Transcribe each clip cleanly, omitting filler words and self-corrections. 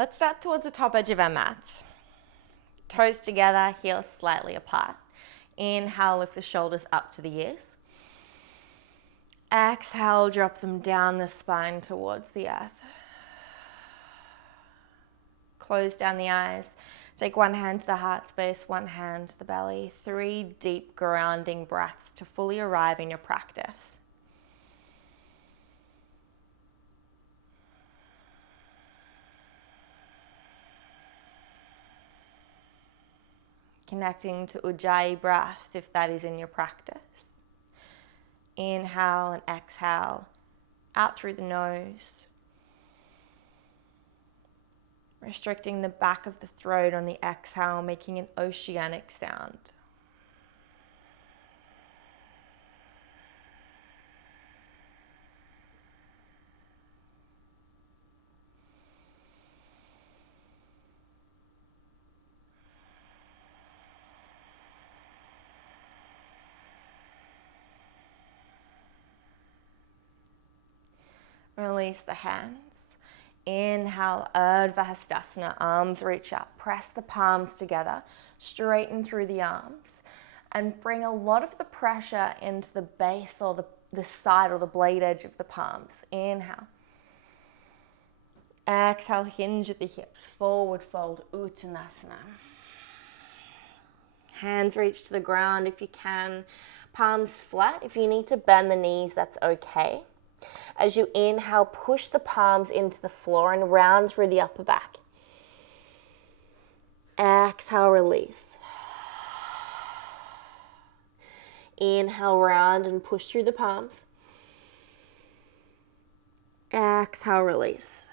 Let's start towards the top edge of our mats. Toes together, heels slightly apart. Inhale, lift the shoulders up to the ears. Exhale, drop them down the spine towards the earth. Close down the eyes. Take one hand to the heart space, one hand to the belly. 3 deep grounding breaths to fully arrive in your practice. Connecting to Ujjayi breath if that is in your practice. Inhale and exhale out through the nose. Restricting the back of the throat on the exhale, making an oceanic sound. Release the hands. Inhale, Urdhva Hastasana, arms reach up. Press the palms together, straighten through the arms, and bring a lot of the pressure into the base or the side or the blade edge of the palms. Inhale. Exhale, hinge at the hips, forward fold, Uttanasana. Hands reach to the ground if you can, palms flat. If you need to bend the knees, that's okay. As you inhale, push the palms into the floor and round through the upper back. Exhale, release. Inhale, round and push through the palms. Exhale, release.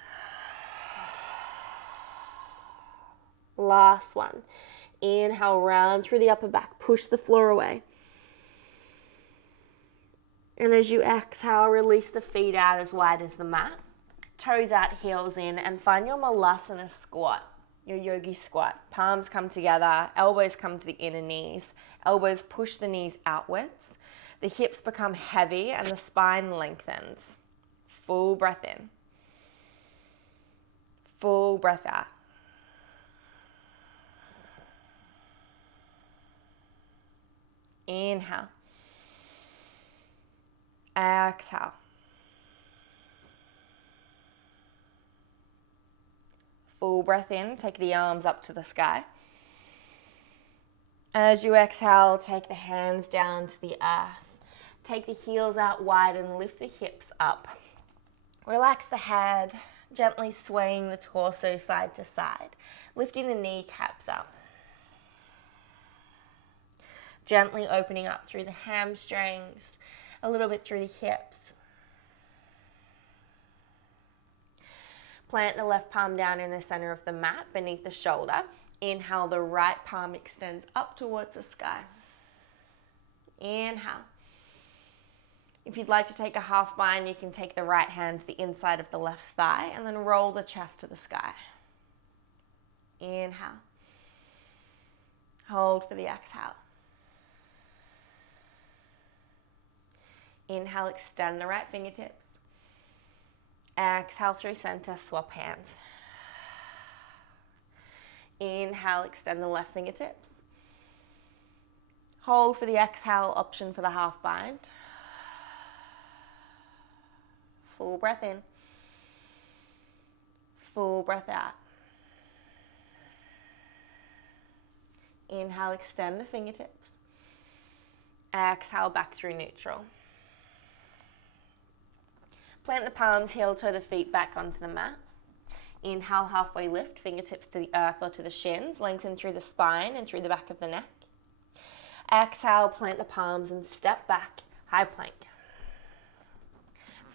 Last one. Inhale, round through the upper back. Push the floor away. And as you exhale, release the feet out as wide as the mat. Toes out, heels in, and find your Malasana squat, your yogi squat. Palms come together, elbows come to the inner knees. Elbows push the knees outwards. The hips become heavy and the spine lengthens. Full breath in. Full breath out. Inhale. Exhale. Full breath in, take the arms up to the sky. As you exhale, take the hands down to the earth. Take the heels out wide and lift the hips up. Relax the head, gently swaying the torso side to side, lifting the kneecaps up. Gently opening up through the hamstrings, a little bit through the hips. Plant the left palm down in the center of the mat beneath the shoulder. Inhale, the right palm extends up towards the sky. Inhale. If you'd like to take a half bind, you can take the right hand to the inside of the left thigh and then roll the chest to the sky. Inhale. Hold for the exhale. Inhale, extend the right fingertips. Exhale through center, swap hands. Inhale, extend the left fingertips. Hold for the exhale, option for the half bind. Full breath in. Full breath out. Inhale, extend the fingertips. Exhale, back through neutral. Plant the palms, heel toe the feet back onto the mat. Inhale, halfway lift, fingertips to the earth or to the shins. Lengthen through the spine and through the back of the neck. Exhale, plant the palms and step back, high plank.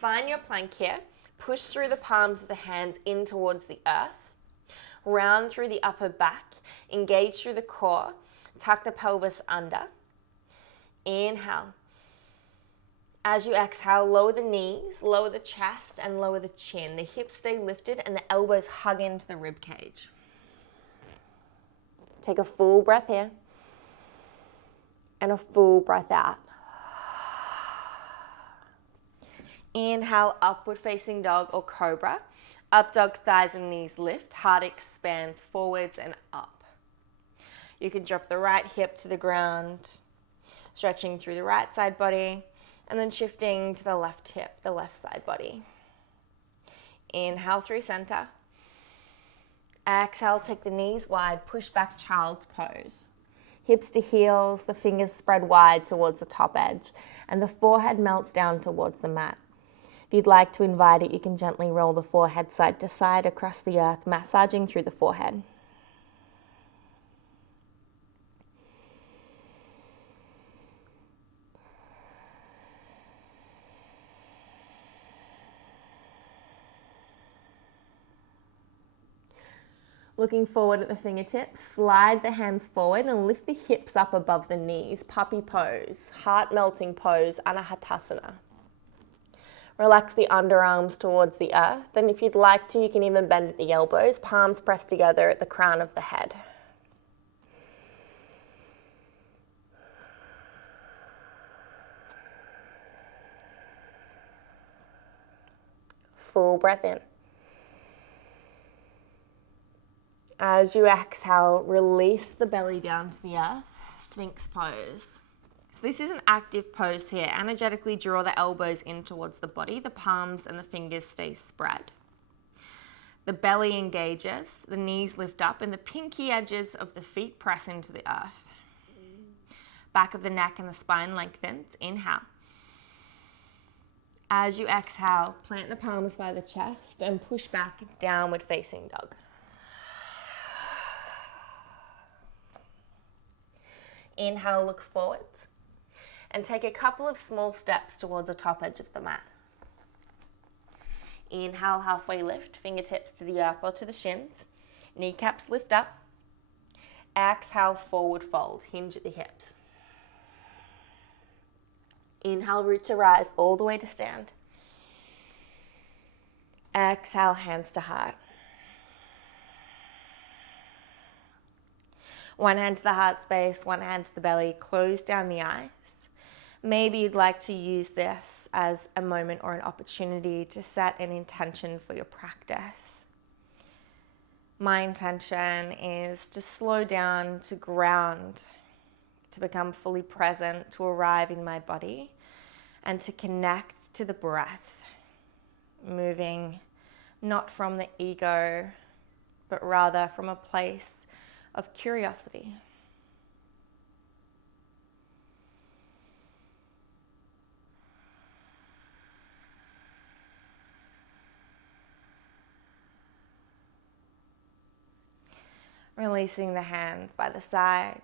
Find your plank here. Push through the palms of the hands in towards the earth. Round through the upper back. Engage through the core. Tuck the pelvis under. Inhale. As you exhale, lower the knees, lower the chest, and lower the chin. The hips stay lifted and the elbows hug into the rib cage. Take a full breath in and a full breath out. Inhale, upward facing dog or cobra. Up dog, thighs and knees lift. Heart expands forwards and up. You can drop the right hip to the ground, stretching through the right side body, and then shifting to the left hip, the left side body. Inhale through center. Exhale, take the knees wide, push back, child's pose. Hips to heels, the fingers spread wide towards the top edge, and the forehead melts down towards the mat. If you'd like to invite it, you can gently roll the forehead side to side across the earth, massaging through the forehead. Looking forward at the fingertips, slide the hands forward and lift the hips up above the knees. Puppy pose, heart melting pose, Anahatasana. Relax the underarms towards the earth, and if you'd like to, you can even bend at the elbows, palms pressed together at the crown of the head. Full breath in. As you exhale, release the belly down to the earth, Sphinx pose. So this is an active pose here. Energetically draw the elbows in towards the body, the palms and the fingers stay spread. The belly engages, the knees lift up, and the pinky edges of the feet press into the earth. Back of the neck and the spine lengthens. Inhale. As you exhale, plant the palms by the chest and push back, downward facing dog. Inhale, look forwards, and take a couple of small steps towards the top edge of the mat. Inhale, halfway lift, fingertips to the earth or to the shins. Kneecaps lift up. Exhale, forward fold, hinge at the hips. Inhale, root to rise all the way to stand. Exhale, hands to heart. One hand to the heart space, one hand to the belly, close down the eyes. Maybe you'd like to use this as a moment or an opportunity to set an intention for your practice. My intention is to slow down, to ground, to become fully present, to arrive in my body, and to connect to the breath, moving not from the ego, but rather from a place of curiosity. Releasing the hands by the sides.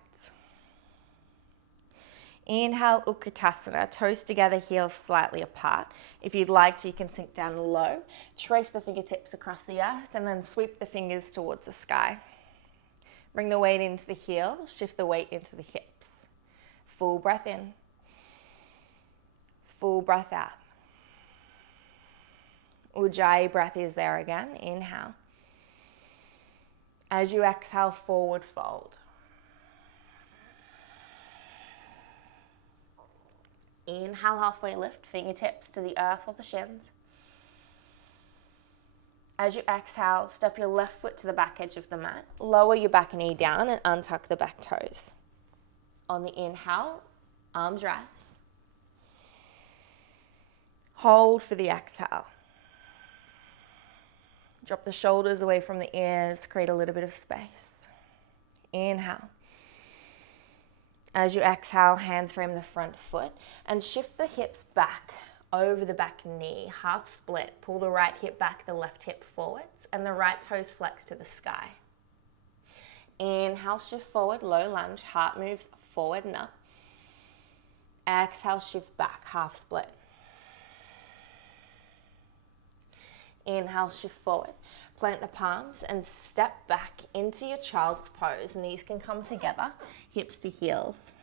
Inhale, Utkatasana, toes together, heels slightly apart. If you'd like to, you can sink down low, trace the fingertips across the earth, and then sweep the fingers towards the sky. Bring the weight into the heels, shift the weight into the hips. Full breath in. Full breath out. Ujjayi breath is there again. Inhale. As you exhale, forward fold. Inhale, halfway lift, fingertips to the earth or the shins. As you exhale, step your left foot to the back edge of the mat. Lower your back knee down and untuck the back toes. On the inhale, arms rise. Hold for the exhale. Drop the shoulders away from the ears, create a little bit of space. Inhale. As you exhale, hands frame the front foot and shift the hips back over the back knee, half split. Pull the right hip back, the left hip forwards, and the right toes flex to the sky. Inhale, shift forward, low lunge, heart moves forward and up. Exhale, shift back, half split. Inhale, shift forward. Plant the palms and step back into your child's pose. Knees can come together, hips to heels.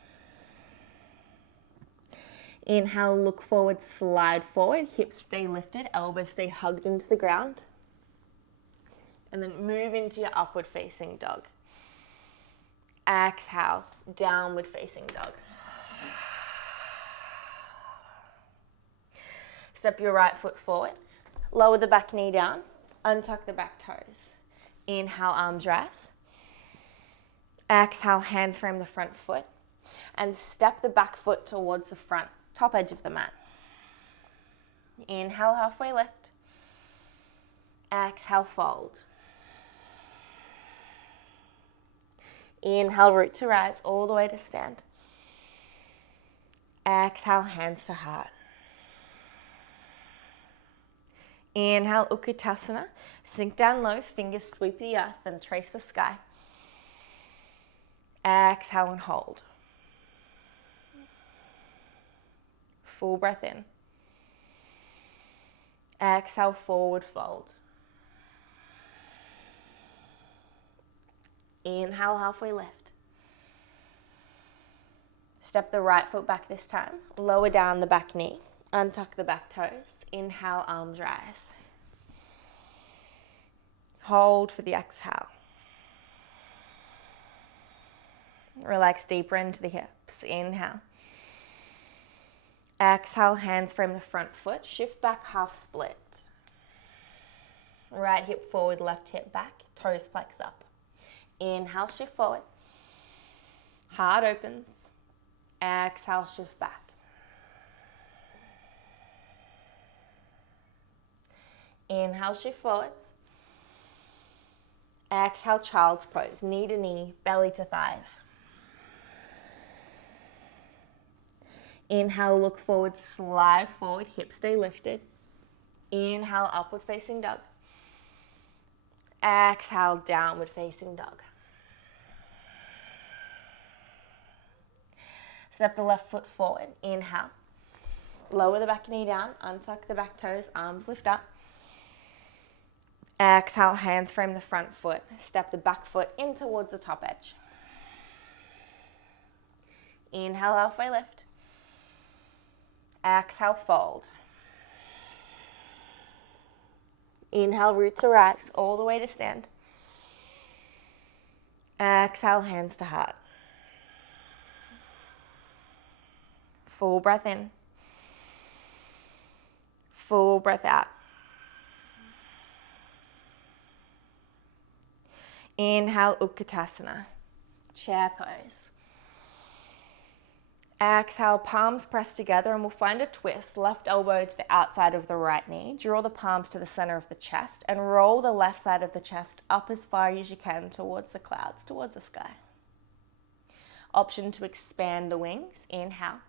Inhale, look forward, slide forward, hips stay lifted, elbows stay hugged into the ground. And then move into your upward facing dog. Exhale, downward facing dog. Step your right foot forward. Lower the back knee down. Untuck the back toes. Inhale, arms rise. Exhale, hands frame the front foot. And step the back foot towards the front, top edge of the mat. Inhale, halfway lift. Exhale, fold. Inhale, root to rise, all the way to stand. Exhale, hands to heart. Inhale, Utkatasana. Sink down low, fingers sweep the earth and trace the sky. Exhale and hold. Full breath in. Exhale, forward fold. Inhale, halfway lift. Step the right foot back this time. Lower down the back knee. Untuck the back toes. Inhale, arms rise. Hold for the exhale. Relax deeper into the hips. Inhale. Exhale, hands frame the front foot. Shift back, half split. Right hip forward, left hip back. Toes flex up. Inhale, shift forward. Heart opens. Exhale, shift back. Inhale, shift forwards. Exhale, child's pose. Knee to knee, belly to thighs. Inhale, look forward, slide forward, hips stay lifted. Inhale, upward facing dog. Exhale, downward facing dog. Step the left foot forward. Inhale. Lower the back knee down. Untuck the back toes. Arms lift up. Exhale, hands frame the front foot. Step the back foot in towards the top edge. Inhale, halfway lift. Exhale, fold. Inhale, root to rise, all the way to stand. Exhale, hands to heart. Full breath in. Full breath out. Inhale, Utkatasana, chair pose. Exhale, palms press together and we'll find a twist. Left elbow to the outside of the right knee. Draw the palms to the center of the chest and roll the left side of the chest up as far as you can towards the clouds, towards the sky. Option to expand the wings. Inhale.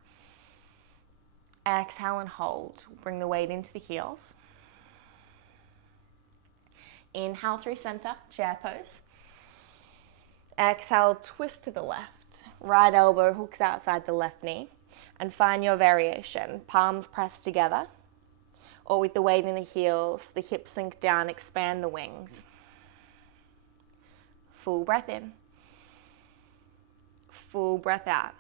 Exhale and hold. Bring the weight into the heels. Inhale through center, chair pose. Exhale, twist to the left. Right elbow hooks outside the left knee. And find your variation. Palms press together. Or with the weight in the heels, the hips sink down, expand the wings. Full breath in. Full breath out.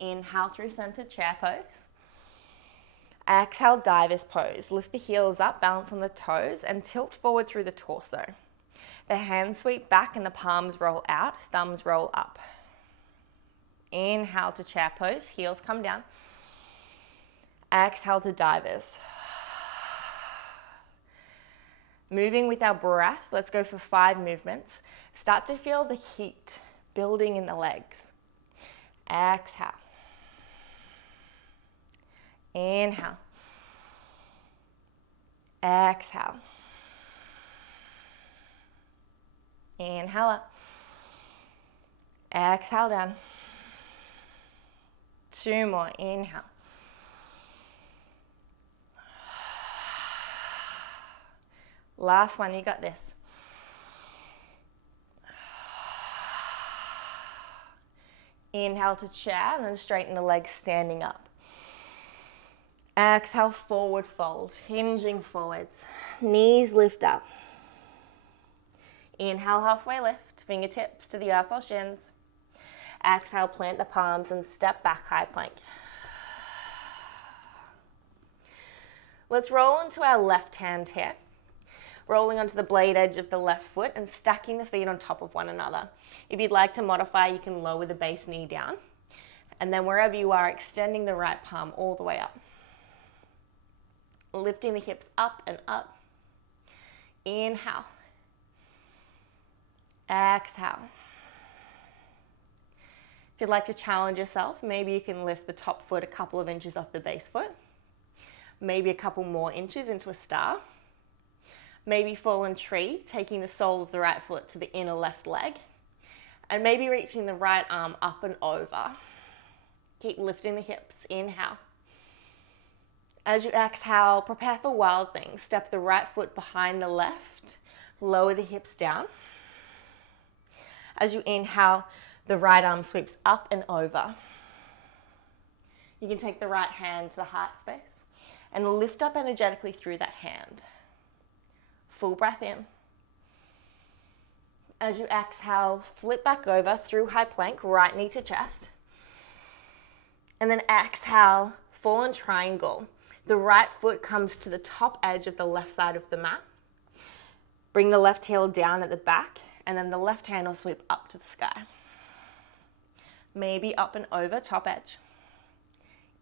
Inhale through center, chair pose. Exhale, diver's pose. Lift the heels up, balance on the toes, and tilt forward through the torso. The hands sweep back and the palms roll out, thumbs roll up. Inhale to chair pose, heels come down. Exhale to divers. Moving with our breath, let's go for 5 movements. Start to feel the heat building in the legs. Exhale. Inhale. Exhale. Inhale up. Exhale down. 2 more. Inhale. Last one, you got this. Inhale to chair and then straighten the legs standing up. Exhale, forward fold, hinging forwards. Knees lift up. Inhale, halfway lift, fingertips to the earth or shins. Exhale, plant the palms and step back, high plank. Let's roll into our left hand here. Rolling onto the blade edge of the left foot and stacking the feet on top of one another. If you'd like to modify, you can lower the base knee down. And then wherever you are, extending the right palm all the way up. Lifting the hips up and up. Inhale. Exhale. If you'd like to challenge yourself, maybe you can lift the top foot a couple of inches off the base foot. Maybe a couple more inches into a star. Maybe fallen tree, taking the sole of the right foot to the inner left leg. And maybe reaching the right arm up and over. Keep lifting the hips. Inhale. As you exhale, prepare for wild things. Step the right foot behind the left. Lower the hips down. As you inhale, the right arm sweeps up and over. You can take the right hand to the heart space and lift up energetically through that hand. Full breath in. As you exhale, flip back over through high plank, right knee to chest. And then exhale, fallen triangle. The right foot comes to the top edge of the left side of the mat. Bring the left heel down at the back, and then the left hand will sweep up to the sky. Maybe up and over, top edge.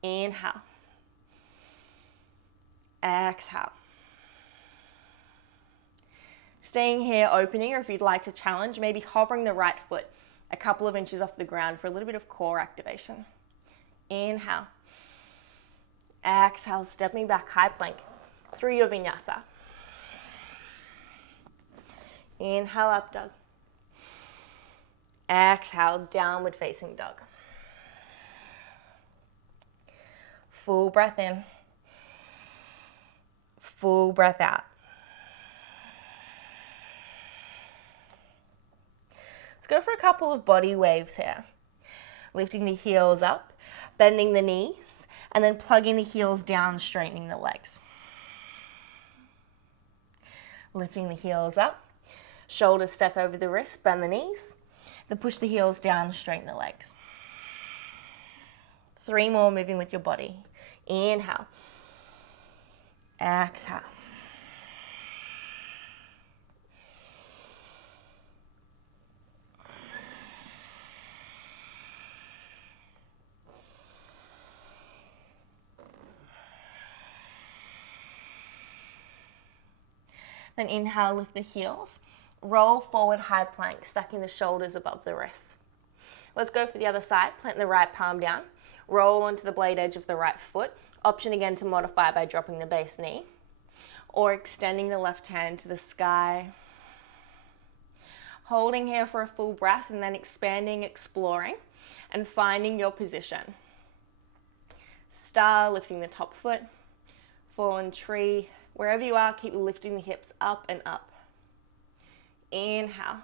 Inhale. Exhale. Staying here, opening, or if you'd like to challenge, maybe hovering the right foot a couple of inches off the ground for a little bit of core activation. Inhale. Exhale, stepping back, high plank through your vinyasa. Inhale, up dog. Exhale, downward facing dog. Full breath in. Full breath out. Let's go for a couple of body waves here. Lifting the heels up, bending the knees, and then plugging the heels down, straightening the legs. Lifting the heels up, shoulders stack over the wrists, bend the knees. Then push the heels down, straighten the legs. 3 more, moving with your body. Inhale. Exhale. Then inhale, lift the heels. Roll forward, high plank, stacking the shoulders above the wrists. Let's go for the other side. Plant the right palm down. Roll onto the blade edge of the right foot. Option again to modify by dropping the base knee. Or extending the left hand to the sky. Holding here for a full breath and then expanding, exploring, and finding your position. Star, lifting the top foot. Fallen tree. Wherever you are, keep lifting the hips up and up. Inhale.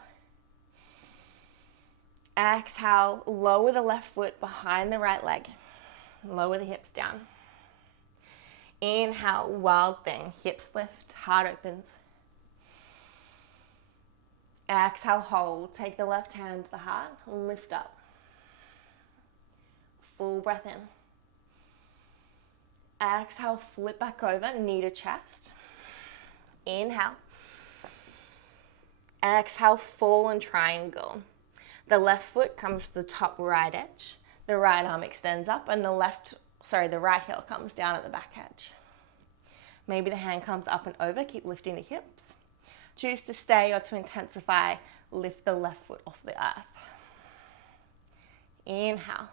Exhale, lower the left foot behind the right leg. Lower the hips down. Inhale, wild thing. Hips lift, heart opens. Exhale, hold. Take the left hand to the heart, lift up. Full breath in. Exhale, flip back over, knee to chest. Inhale. Exhale, fallen triangle. The left foot comes to the top right edge. The right arm extends up and the right heel comes down at the back edge. Maybe the hand comes up and over, keep lifting the hips. Choose to stay or to intensify, lift the left foot off the earth. Inhale.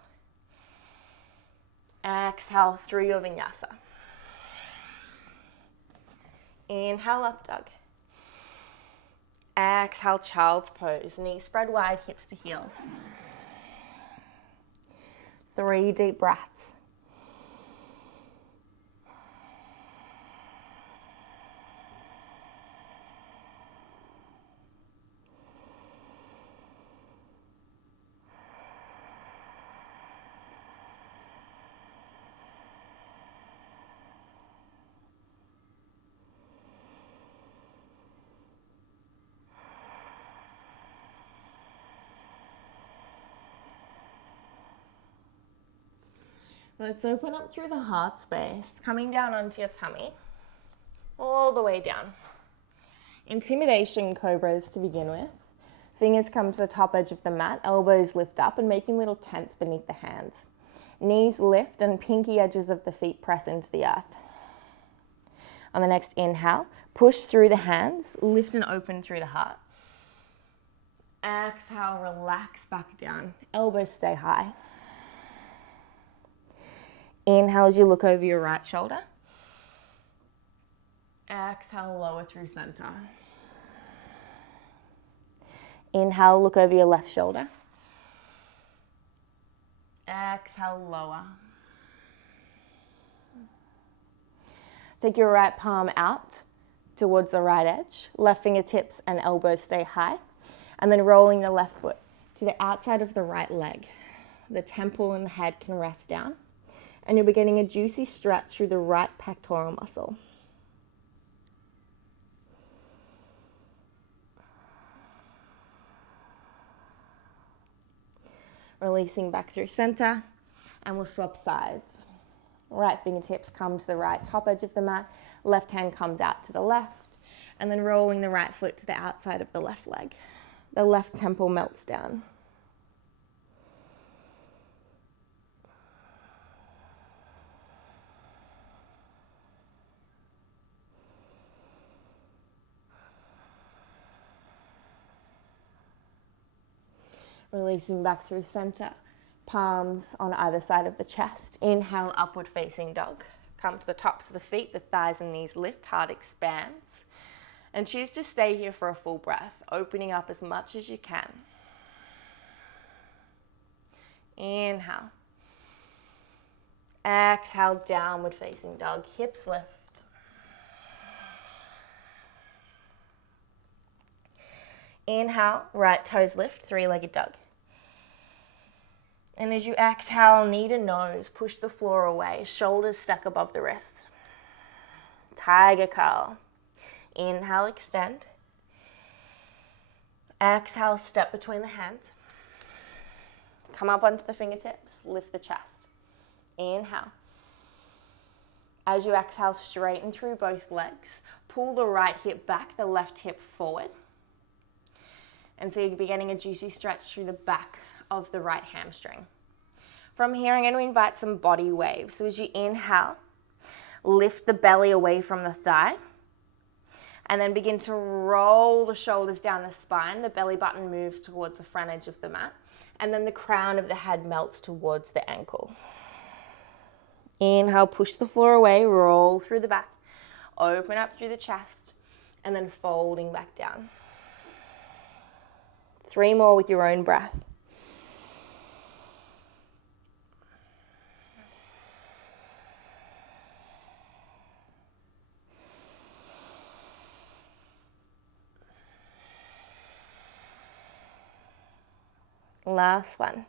Exhale through your vinyasa. Inhale, up dog. Exhale, child's pose. Knees spread wide, hips to heels. 3 deep breaths. Let's open up through the heart space, coming down onto your tummy, all the way down. Intimidation cobras to begin with. Fingers come to the top edge of the mat, elbows lift up and making little tents beneath the hands. Knees lift and pinky edges of the feet press into the earth. On the next inhale, push through the hands, lift and open through the heart. Exhale, relax back down. Elbows stay high. Inhale as you look over your right shoulder. Exhale, lower through center. Inhale, look over your left shoulder. Exhale, lower. Take your right palm out towards the right edge. Left fingertips and elbows stay high. And then rolling the left foot to the outside of the right leg. The temple and the head can rest down. And you'll be getting a juicy stretch through the right pectoral muscle. Releasing back through center, and we'll swap sides. Right fingertips come to the right top edge of the mat, left hand comes out to the left, and then rolling the right foot to the outside of the left leg. The left temple melts down. Releasing back through center, palms on either side of the chest. Inhale, upward facing dog. Come to the tops of the feet, the thighs and knees lift, heart expands. And choose to stay here for a full breath, opening up as much as you can. Inhale. Exhale, downward facing dog, hips lift. Inhale, right toes lift, three-legged dog. And as you exhale, knee to nose, push the floor away, shoulders stack above the wrists. Tiger curl. Inhale, extend. Exhale, step between the hands. Come up onto the fingertips, lift the chest. Inhale. As you exhale, straighten through both legs. Pull the right hip back, the left hip forward. And so you'll be getting a juicy stretch through the back of the right hamstring. From here, I'm going to invite some body waves. So as you inhale, lift the belly away from the thigh. And then begin to roll the shoulders down the spine. The belly button moves towards the front edge of the mat. And then the crown of the head melts towards the ankle. Inhale, push the floor away, roll through the back. Open up through the chest. And then folding back down. 3 more with your own breath. Last one.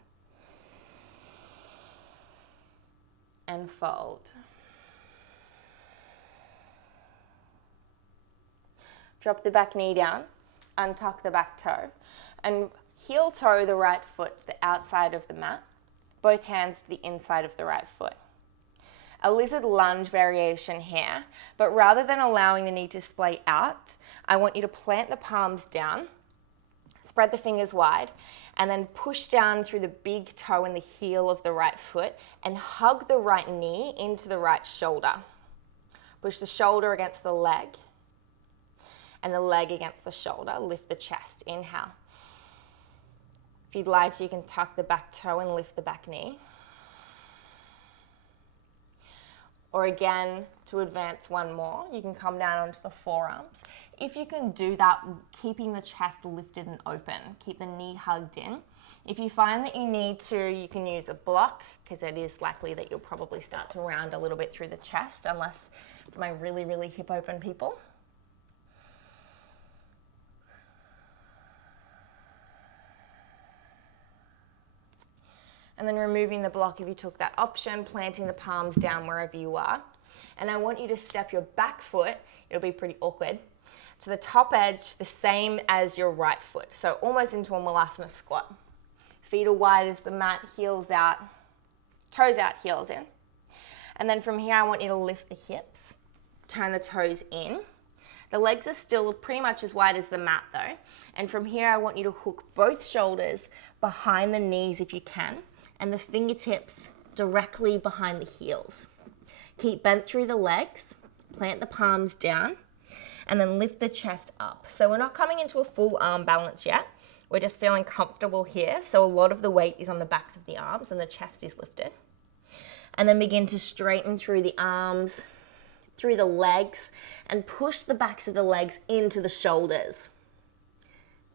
And fold. Drop the back knee down, untuck the back toe, and heel toe the right foot to the outside of the mat, both hands to the inside of the right foot. A lizard lunge variation here, but rather than allowing the knee to splay out, I want you to plant the palms down, spread the fingers wide, and then push down through the big toe and the heel of the right foot and hug the right knee into the right shoulder. Push the shoulder against the leg and the leg against the shoulder. Lift the chest. Inhale. If you'd like to, you can tuck the back toe and lift the back knee. Or again, to advance one more, you can come down onto the forearms. If you can do that, keeping the chest lifted and open, keep the knee hugged in. If you find that you need to, you can use a block, because it is likely that you'll probably start to round a little bit through the chest, unless for my really, really hip open people. And then removing the block if you took that option, planting the palms down wherever you are. And I want you to step your back foot, it'll be pretty awkward, to the top edge, the same as your right foot. So almost into a malasana squat. Feet are wide as the mat, heels out, toes out, heels in. And then from here, I want you to lift the hips, turn the toes in. The legs are still pretty much as wide as the mat though. And from here, I want you to hook both shoulders behind the knees if you can. And the fingertips directly behind the heels. Keep bent through the legs, plant the palms down, and then lift the chest up. So we're not coming into a full arm balance yet. We're just feeling comfortable here. So a lot of the weight is on the backs of the arms and the chest is lifted. And then begin to straighten through the arms, through the legs, and push the backs of the legs into the shoulders.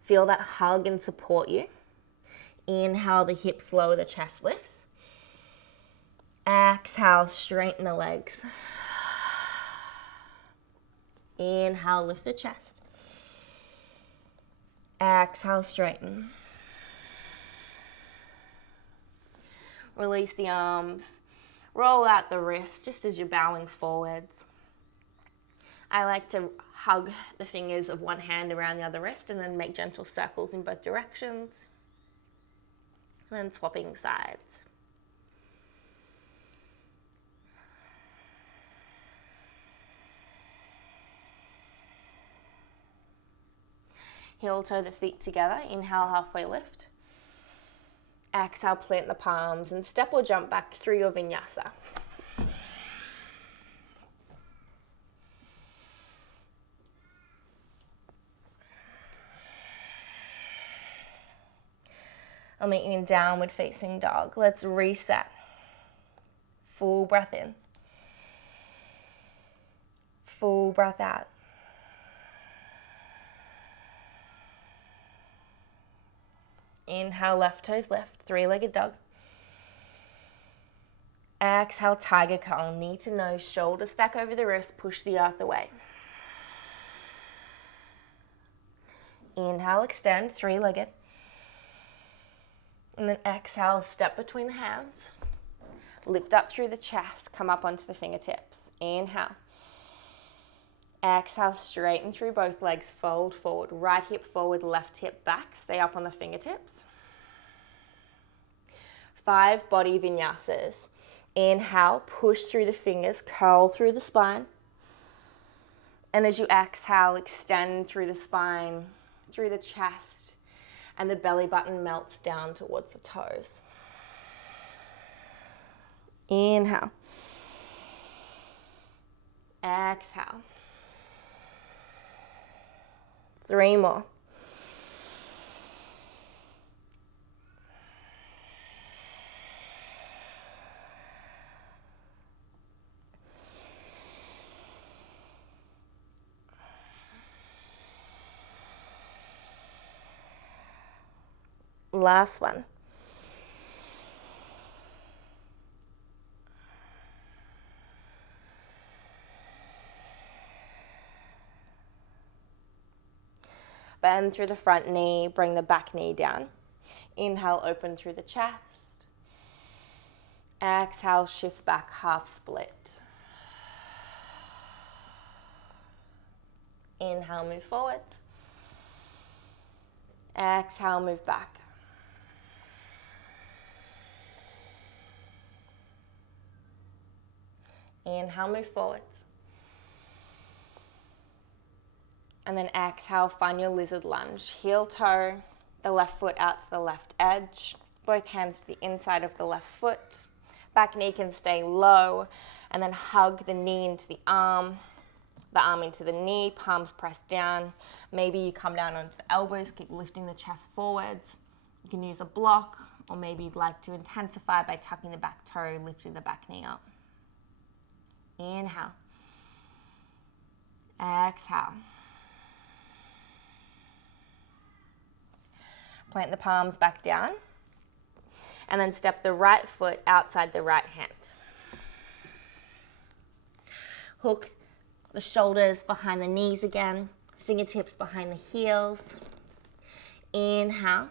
Feel that hug and support you. Inhale, the hips lower, the chest lifts. Exhale, straighten the legs. Inhale, lift the chest. Exhale, straighten. Release the arms. Roll out the wrists just as you're bowing forwards. I like to hug the fingers of one hand around the other wrist and then make gentle circles in both directions. And then swapping sides. Heel toe the feet together. Inhale, halfway lift. Exhale, plant the palms and step or jump back through your vinyasa. I'll meet you in downward facing dog. Let's reset. Full breath in. Full breath out. Inhale, left toes left, three-legged dog. Exhale, tiger curl, knee to nose, shoulder stack over the wrist, push the earth away. Inhale, extend, three-legged. And then exhale, step between the hands. Lift up through the chest, come up onto the fingertips. Inhale. Exhale, straighten through both legs, fold forward. Right hip forward, left hip back. Stay up on the fingertips. 5 body vinyasas. Inhale, push through the fingers, curl through the spine. And as you exhale, extend through the spine, through the chest, and the belly button melts down towards the toes. Inhale. Exhale. 3 more. Last one. Bend through the front knee, bring the back knee down. Inhale, open through the chest. Exhale, shift back, half split. Inhale, move forwards. Exhale, move back. Inhale, move forwards. And then exhale, find your lizard lunge. Heel toe, the left foot out to the left edge. Both hands to the inside of the left foot. Back knee can stay low. And then hug the knee into the arm into the knee, palms pressed down. Maybe you come down onto the elbows, keep lifting the chest forwards. You can use a block, or maybe you'd like to intensify by tucking the back toe, lifting the back knee up. Inhale. Exhale. Plant the palms back down. And then step the right foot outside the right hand. Hook the shoulders behind the knees again. Fingertips behind the heels. Inhale.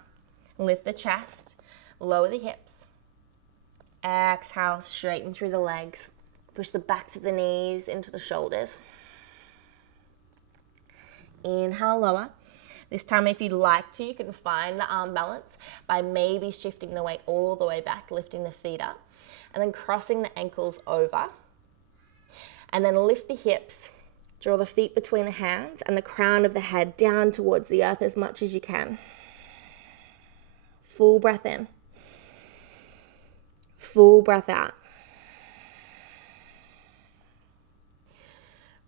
Lift the chest. Lower the hips. Exhale. Straighten through the legs. Push the backs of the knees into the shoulders. Inhale, lower. This time, if you'd like to, you can find the arm balance by maybe shifting the weight all the way back, lifting the feet up, and then crossing the ankles over. And then lift the hips, draw the feet between the hands and the crown of the head down towards the earth as much as you can. Full breath in. Full breath out.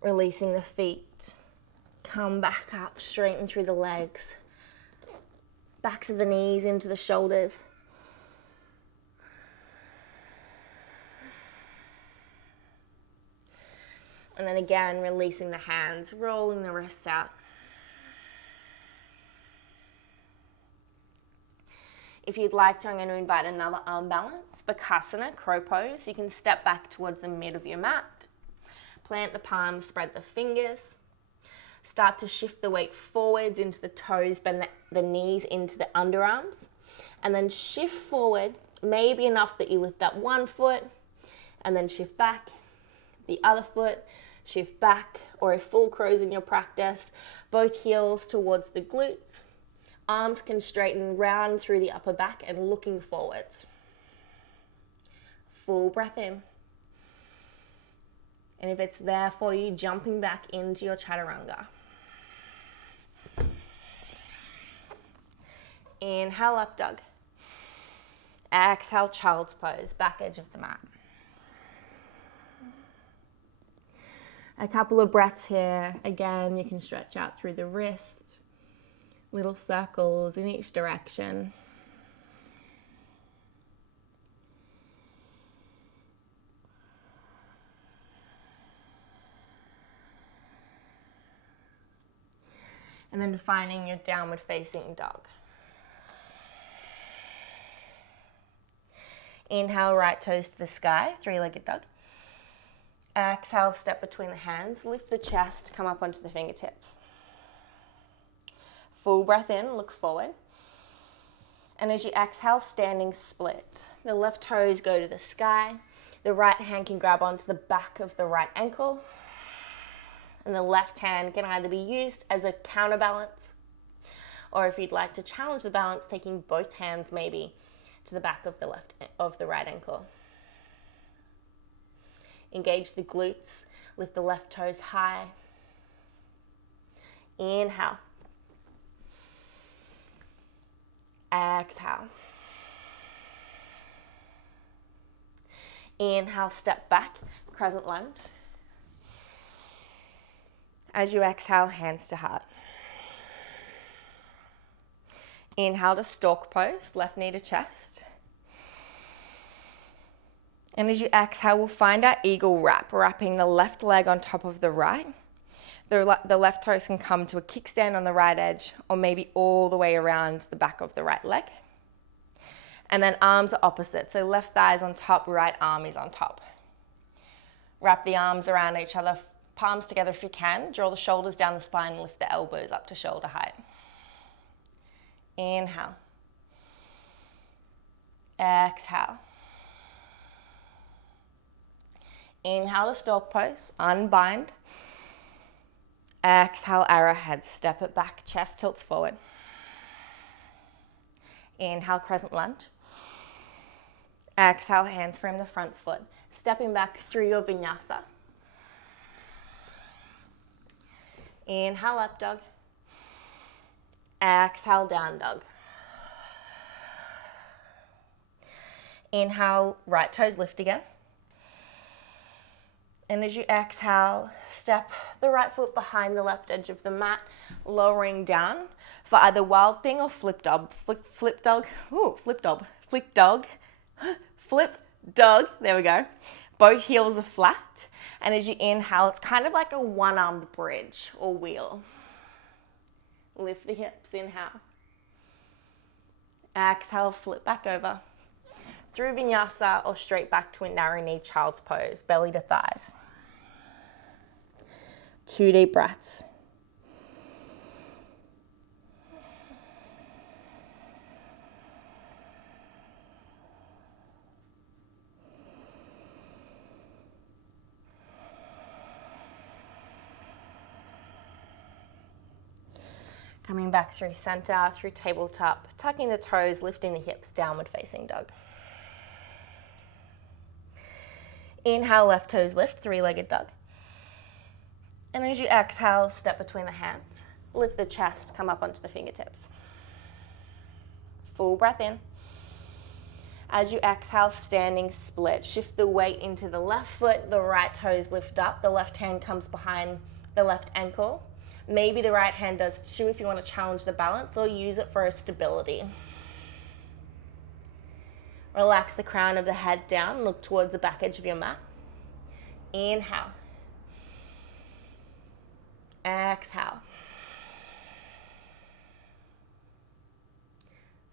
Releasing the feet. Come back up, straighten through the legs. Backs of the knees into the shoulders. And then again, releasing the hands, rolling the wrists out. If you'd like to, I'm going to invite another arm balance, Bakasana, crow pose. You can step back towards the mid of your mat. Plant the palms, spread the fingers. Start to shift the weight forwards into the toes, bend the knees into the underarms. And then shift forward, maybe enough that you lift up one foot, and then shift back, the other foot, shift back, or a full crows in your practice. Both heels towards the glutes. Arms can straighten round through the upper back and looking forwards. Full breath in. And if it's there for you, jumping back into your chaturanga. Inhale, up dog. Exhale, child's pose, back edge of the mat. A couple of breaths here. Again, you can stretch out through the wrist. Little circles in each direction. And then finding your downward facing dog. Inhale, right toes to the sky, three-legged dog. Exhale, step between the hands, lift the chest, come up onto the fingertips. Full breath in, look forward. And as you exhale, standing split. The left toes go to the sky. The right hand can grab onto the back of the right ankle. And the left hand can either be used as a counterbalance, or if you'd like to challenge the balance, taking both hands maybe to the back of the right ankle. Engage the glutes, lift the left toes high. Inhale. Exhale. Inhale, step back, crescent lunge. As you exhale, hands to heart. Inhale to stork pose, left knee to chest. And as you exhale, we'll find our eagle wrap, wrapping the left leg on top of the right. The left toes can come to a kickstand on the right edge, or maybe all the way around the back of the right leg. And then arms are opposite, so left thigh is on top, right arm is on top. Wrap the arms around each other, palms together if you can. Draw the shoulders down the spine and lift the elbows up to shoulder height. Inhale. Exhale. Inhale to stork pose, unbind. Exhale, arrowhead, step it back, chest tilts forward. Inhale, crescent lunge. Exhale, hands frame the front foot. Stepping back through your vinyasa. Inhale, up dog. Exhale, down dog. Inhale, right toes lift again. And as you exhale, step the right foot behind the left edge of the mat, lowering down for either wild thing or flip dog. Flip dog. Ooh, flip dog. Flip dog. Flip dog. There we go. Both heels are flat. And as you inhale, it's kind of like a one-armed bridge or wheel. Lift the hips, inhale. Exhale, flip back over. Through vinyasa or straight back to a narrow knee child's pose, belly to thighs. 2 deep breaths. Coming back through center, through tabletop, tucking the toes, lifting the hips, downward facing dog. Inhale, left toes lift, three-legged dog. And as you exhale, step between the hands. Lift the chest, come up onto the fingertips. Full breath in. As you exhale, standing split. Shift the weight into the left foot, the right toes lift up, the left hand comes behind the left ankle. Maybe the right hand does too if you want to challenge the balance, or use it for a stability. Relax the crown of the head down, look towards the back edge of your mat. Inhale. Exhale.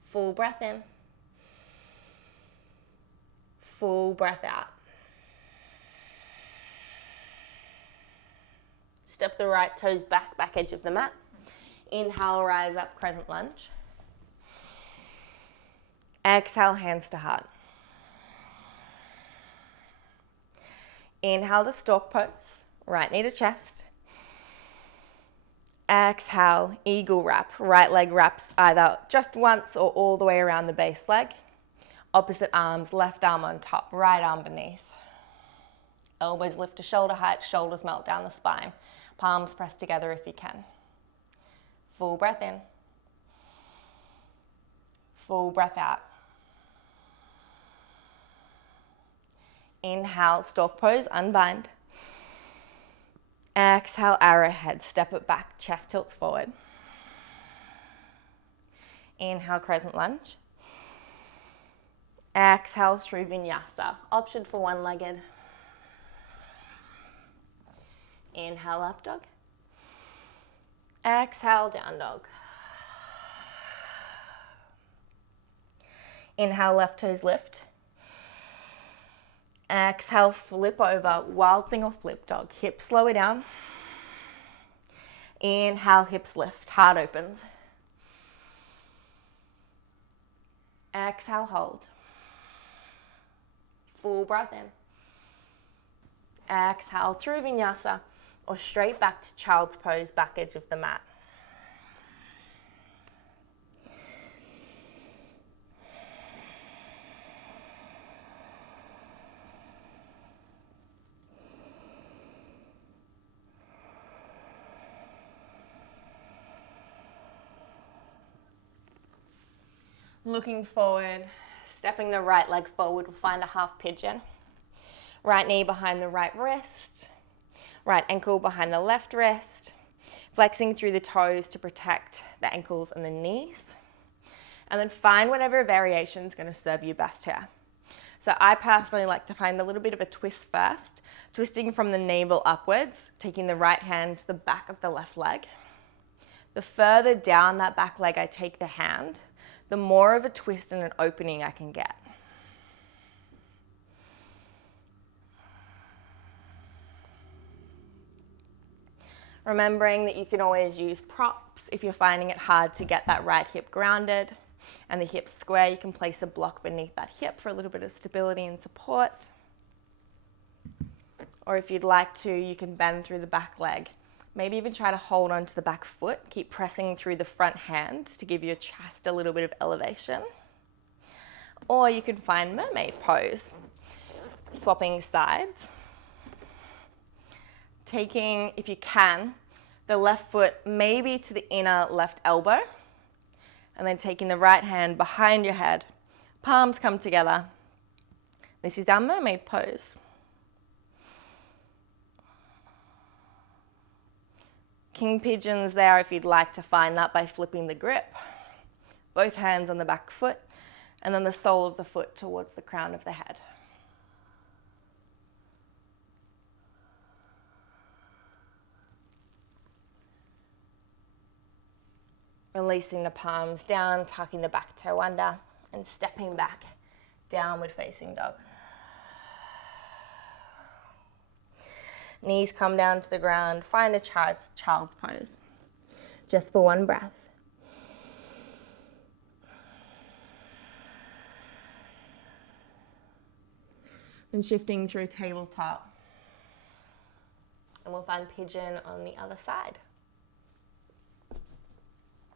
Full breath in. Full breath out. Step the right toes back, back edge of the mat. Inhale, rise up, crescent lunge. Exhale, hands to heart. Inhale to stork pose, right knee to chest. Exhale, eagle wrap. Right leg wraps either just once or all the way around the base leg. Opposite arms, left arm on top, right arm beneath. Elbows lift to shoulder height, shoulders melt down the spine. Palms press together if you can. Full breath in. Full breath out. Inhale, stork pose, unbind. Exhale, arrowhead, step it back, chest tilts forward. Inhale, crescent lunge. Exhale through vinyasa, option for one-legged. Inhale, up dog. Exhale, down dog. Inhale, left toes lift. Exhale, flip over, wild thing or flip dog. Hips slow it down. Inhale, hips lift, heart opens. Exhale, hold. Full breath in. Exhale through vinyasa or straight back to child's pose, back edge of the mat. Looking forward, stepping the right leg forward, we'll find a half pigeon. Right knee behind the right wrist, right ankle behind the left wrist, flexing through the toes to protect the ankles and the knees. And then find whatever variation is going to serve you best here. So I personally like to find a little bit of a twist first, twisting from the navel upwards, taking the right hand to the back of the left leg. The further down that back leg I take the hand, the more of a twist and an opening I can get. Remembering that you can always use props if you're finding it hard to get that right hip grounded and the hips square. You can place a block beneath that hip for a little bit of stability and support. Or if you'd like to, you can bend through the back leg. Maybe even try to hold onto the back foot. Keep pressing through the front hand to give your chest a little bit of elevation. Or you can find mermaid pose. Swapping sides. Taking, if you can, the left foot maybe to the inner left elbow. And then taking the right hand behind your head. Palms come together. This is our mermaid pose. King pigeons there if you'd like to find that by flipping the grip. Both hands on the back foot and then the sole of the foot towards the crown of the head. Releasing the palms down, tucking the back toe under and stepping back, downward facing dog. Knees come down to the ground, find a child's pose, just for one breath. Then shifting through tabletop. And we'll find pigeon on the other side.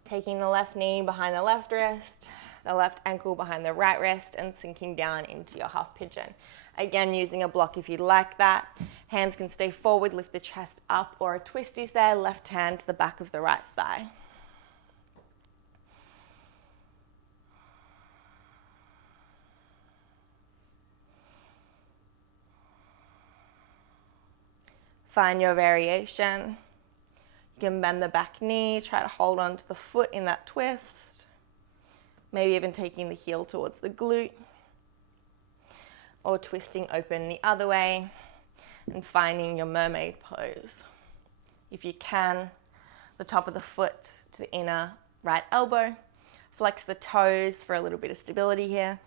Taking the left knee behind the left wrist, the left ankle behind the right wrist, and sinking down into your half pigeon. Again, using a block if you'd like that. Hands can stay forward, lift the chest up, or a twist is there, left hand to the back of the right thigh. Find your variation. You can bend the back knee, try to hold on to the foot in that twist. Maybe even taking the heel towards the glute. Or twisting open the other way and finding your mermaid pose. If you can, the top of the foot to the inner right elbow. Flex the toes for a little bit of stability here.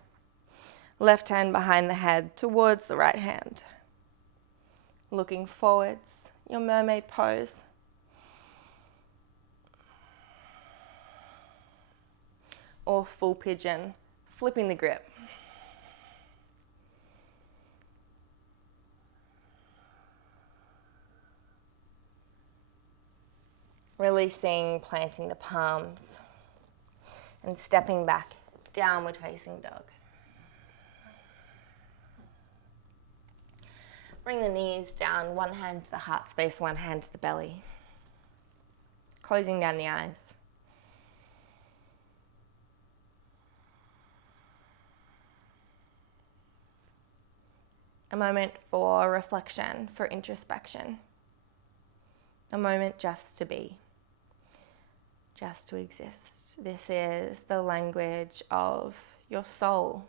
Left hand behind the head towards the right hand. Looking forwards, your mermaid pose. Or full pigeon, flipping the grip. Releasing, planting the palms, and stepping back, downward facing dog. Bring the knees down, one hand to the heart space, one hand to the belly. Closing down the eyes. A moment for reflection, for introspection. A moment just to be, just to exist. This is the language of your soul.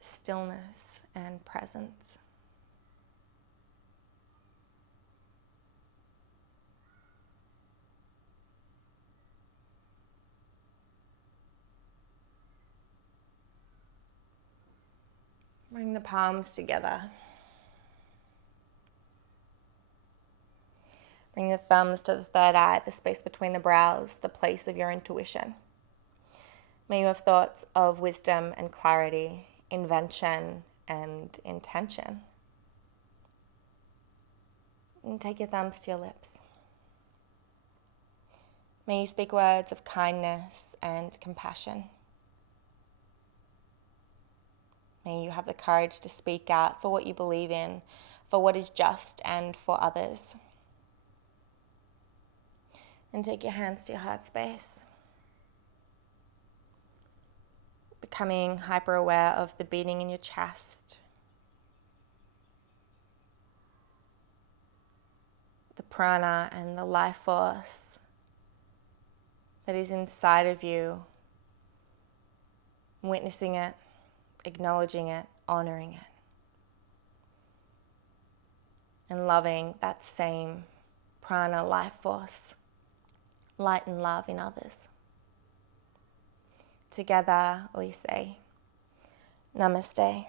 Stillness and presence. Bring the palms together. Bring the thumbs to the third eye, the space between the brows, the place of your intuition. May you have thoughts of wisdom and clarity, invention and intention. And take your thumbs to your lips. May you speak words of kindness and compassion. May you have the courage to speak out for what you believe in, for what is just and for others. And take your hands to your heart space. Becoming hyper aware of the beating in your chest. The prana and the life force that is inside of you. Witnessing it, acknowledging it, honoring it. And loving that same prana life force, light and love in others. Together we say, Namaste.